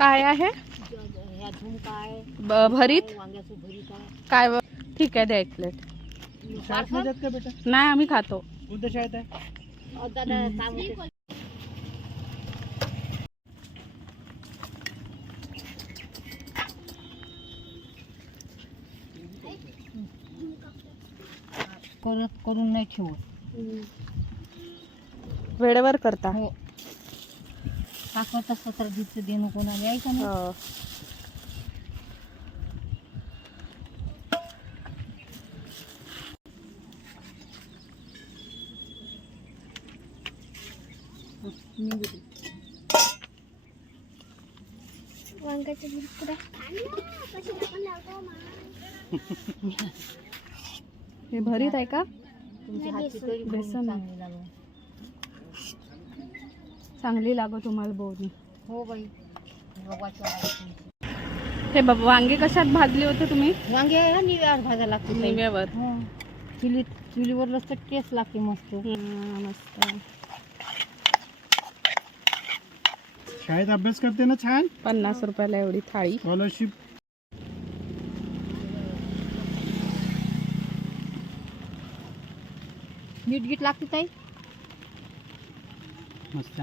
काय आहे? ब- भरीत? काय व- ठीक आहे द्या एक प्लेट. शाळेत नाही जात का बेटा नाही आम्ही खातो. कोणत्या शाळेत आहे. करत करून नाही ठेवत. वेळेवर करता. हो. टाकत असतं तर दूधचं देणं कोणाला यायचं नाही हो. हे भरीत आहे का तुमच्या हातची तरी बेसन. चांगली लागेल चांगली लागो तुम्हाला बोलणी हो बाई. हे बाबा वांगे कशात भाजले होते तुम्ही? वांगे ना निव्यावर भाजा लागते ताई. निव्यावर. हो. चुली चुलीवर तर टेस्ट लागते मस्त. हम्म, मस्त. शाळेत अभ्यास करते ना छान? पन्नास रुपयाला एवढी थाळी. स्कॉलरशिप मीठ गीट लागते ताई? मस्त.